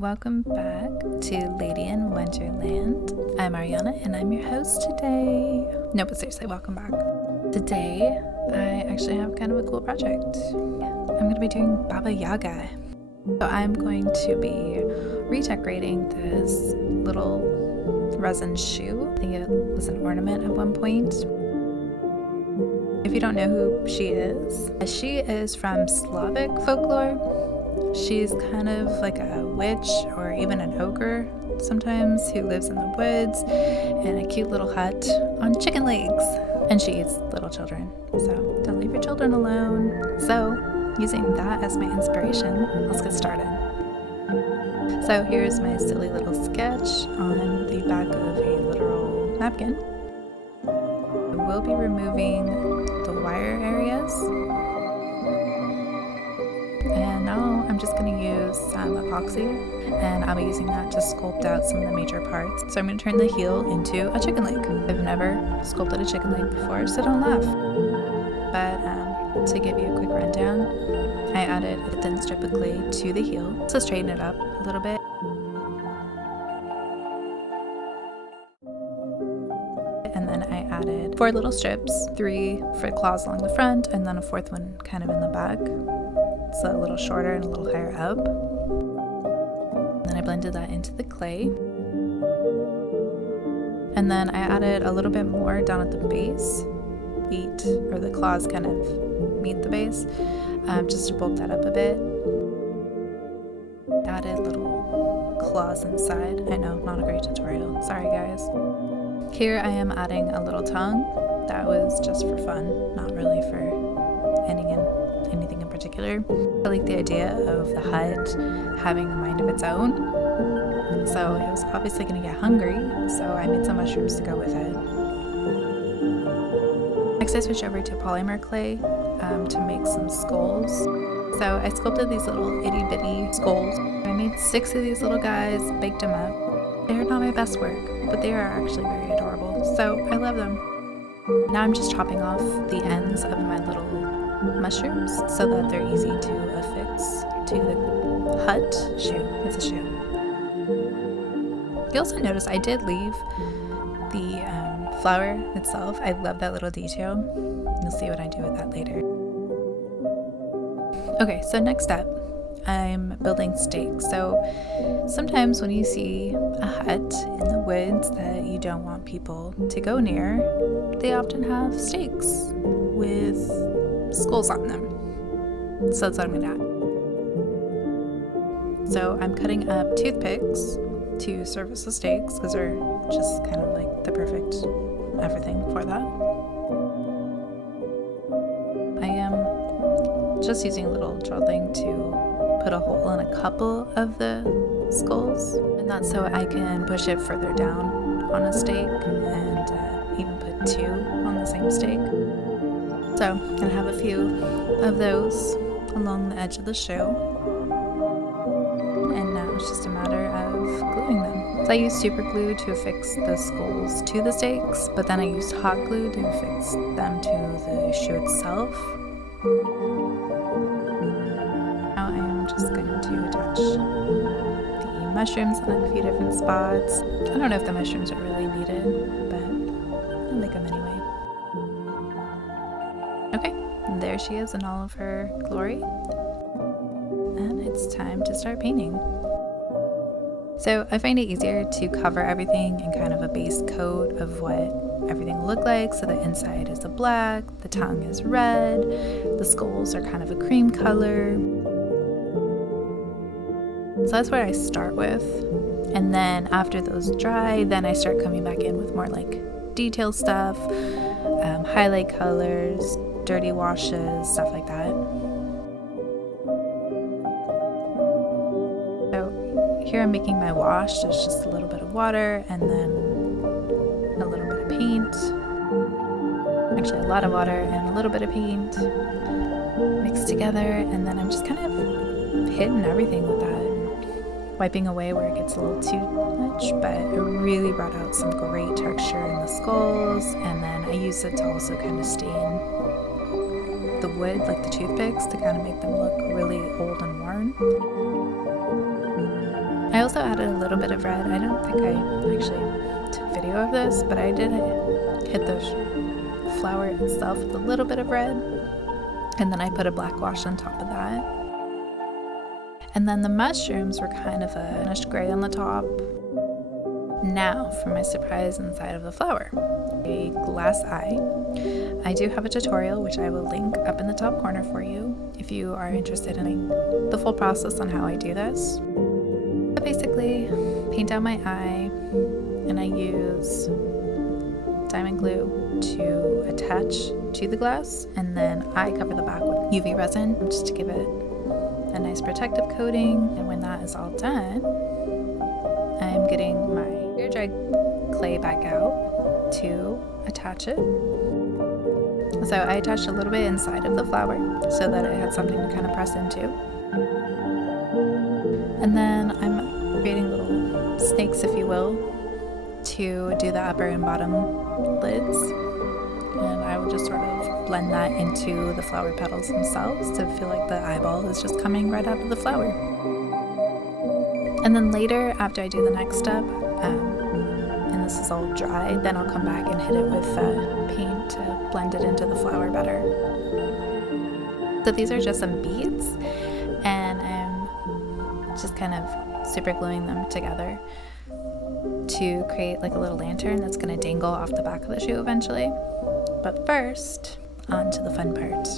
welcome back to Lady in Wonderland. I'm Ariana and I'm your host today. No, but seriously, welcome back. Today, I actually have kind of a cool project. I'm going to be doing Baba Yaga. So I'm going to be redecorating this little resin shoe. I think it was an ornament at one point. If you don't know who she is from Slavic folklore. She's kind of like a witch or even an ogre sometimes who lives in the woods in a cute little hut on chicken legs. And she eats little children, so don't leave your children alone. So using that as my inspiration, let's get started. So here's my silly little sketch on the back of a literal napkin. I will be removing the wire areas. And now I'm just going to use some epoxy, and I'll be using that to sculpt out some of the major parts. So I'm going to turn the heel into a chicken leg. I've never sculpted a chicken leg before, so don't laugh. But to give you a quick rundown, I added a thin strip of clay to the heel to straighten it up a little bit. And then I added 4 little strips, 3 for claws along the front, and then a 4th one kind of in the back. It's a little shorter and a little higher up. Then I blended that into the clay. And then I added a little bit more down at the base. Feet or the claws kind of meet the base, just to bulk that up a bit. Added little claws inside. I know, not a great tutorial. Sorry guys. Here I am adding a little tongue. That was just for fun, not really for anything in particular. I like the idea of the hut having a mind of its own. So it was obviously going to get hungry, so I made some mushrooms to go with it. Next I switched over to polymer clay to make some skulls. So I sculpted these little itty bitty skulls. I made 6 of these little guys, baked them up. They're not my best work, but they are actually very adorable, so I love them. Now I'm just chopping off the ends of my little mushrooms so that they're easy to affix to the hut shoe. It's a shoe. You also notice I did leave the flower itself. I love that little detail. You'll see what I do with that later. Okay, so next up, I'm building stakes. So sometimes when you see a hut in the woods that you don't want people to go near, they often have stakes with skulls on them. So that's what I'm gonna add. So I'm cutting up toothpicks to serve as the stakes because they're just kind of like the perfect everything for that. I am just using a little drill thing to put a hole in a couple of the skulls, and that's so I can push it further down on a stake and even put 2 on the same stake. So I'm gonna have a few of those along the edge of the shoe, and now it's just a matter of gluing them. So I used super glue to affix the skulls to the stakes, but then I used hot glue to affix them to the shoe itself. Now I am just going to attach the mushrooms in a few different spots. I don't know if the mushrooms are really needed, but I like them anyway. Okay, and there she is in all of her glory. And it's time to start painting. So I find it easier to cover everything in kind of a base coat of what everything will look like. So the inside is a black, the tongue is red, the skulls are kind of a cream color. So that's where I start with. And then after those dry, then I start coming back in with more like detail stuff, highlight colors, dirty washes, stuff like that. So here I'm making my wash. There's just a little bit of water and then a little bit of paint. Actually a lot of water and a little bit of paint mixed together, and then I'm just kind of hitting everything with that, wiping away where it gets a little too much, but it really brought out some great texture in the skulls. And then I used it to also kind of stain the wood, like the toothpicks, to kind of make them look really old and worn. I also added a little bit of red. I don't think I actually took video of this, but I did hit the flower itself with a little bit of red, and then I put a black wash on top of that. And then the mushrooms were kind of a finished gray on the top. Now for my surprise inside of the flower, a glass eye. I do have a tutorial which I will link up in the top corner for you if you are interested in the full process on how I do this. But basically, paint out my eye, and I use diamond glue to attach to the glass, and then I cover the back with UV resin just to give it a nice protective coating. And when that is all done, I'm getting my air dried clay back out to attach it. So I attached a little bit inside of the flower so that it had something to kind of press into. And then I'm creating little snakes, if you will, to do the upper and bottom lids. And I would just sort of blend that into the flower petals themselves to feel like the eyeball is just coming right out of the flower. And then later, after I do the next step, and this is all dry, then I'll come back and hit it with paint to blend it into the flower better. So these are just some beads, and I'm just kind of super gluing them together to create like a little lantern that's going to dangle off the back of the shoe eventually. But first, on to the fun part.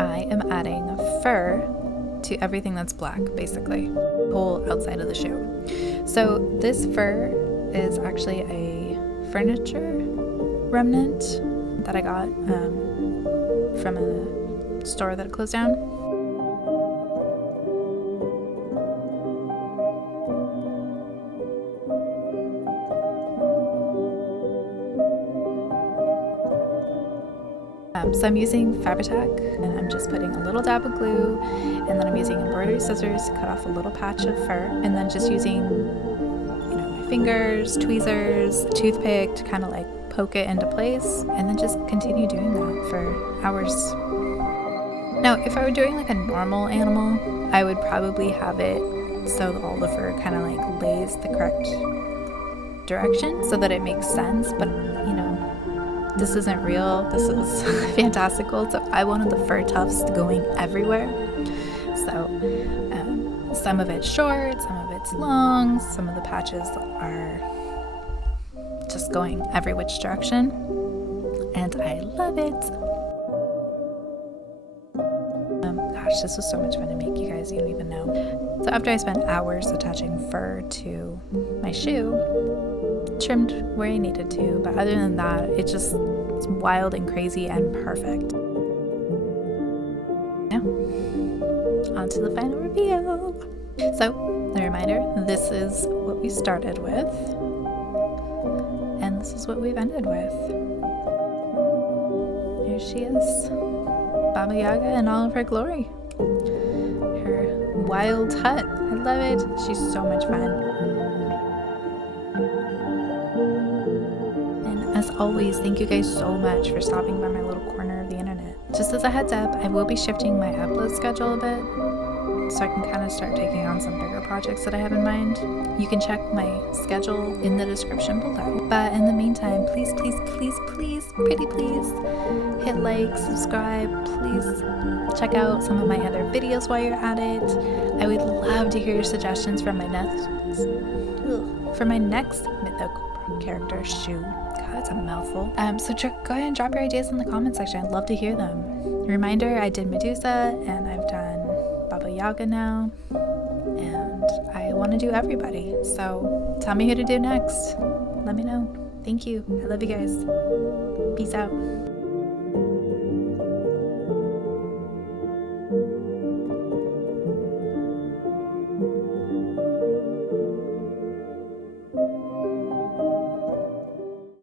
I am adding fur to everything that's black, basically, the whole outside of the shoe. So this fur is actually a furniture remnant that I got from a store that closed down. So I'm using Fabri-Tac, and I'm just putting a little dab of glue, and then I'm using embroidery scissors to cut off a little patch of fur, and then just using, my fingers, tweezers, toothpick to kind of like poke it into place, and then just continue doing that for hours. Now, if I were doing like a normal animal, I would probably have it so that all the fur kind of like lays the correct direction so that it makes sense, but this isn't real, this is fantastical, so I wanted the fur tufts going everywhere. So some of it's short, some of it's long, some of the patches are just going every which direction, and I love it. Gosh, this was so much fun to make, you guys, you don't even know. So after I spent hours attaching fur to my shoe, trimmed where I needed to, but other than that, it's wild and crazy and perfect. Now, on to the final reveal. So, a reminder, this is what we started with, and this is what we've ended with. Here she is, Baba Yaga in all of her glory. Her wild hut, I love it, she's so much fun. As always, thank you guys so much for stopping by my little corner of the internet. Just as a heads up, I will be shifting my upload schedule a bit so I can kind of start taking on some bigger projects that I have in mind. You can check my schedule in the description below. But in the meantime, please, please, please, please, pretty please, hit like, subscribe, please check out some of my other videos while you're at it. I would love to hear your suggestions for my next mythical character shoe. God, it's a mouthful. So go ahead and drop your ideas in the comment section. I'd love to hear them. Reminder, I did Medusa, and I've done Baba Yaga now, and I want to do everybody. So tell me who to do next. Let me know. Thank you. I love you guys. Peace out.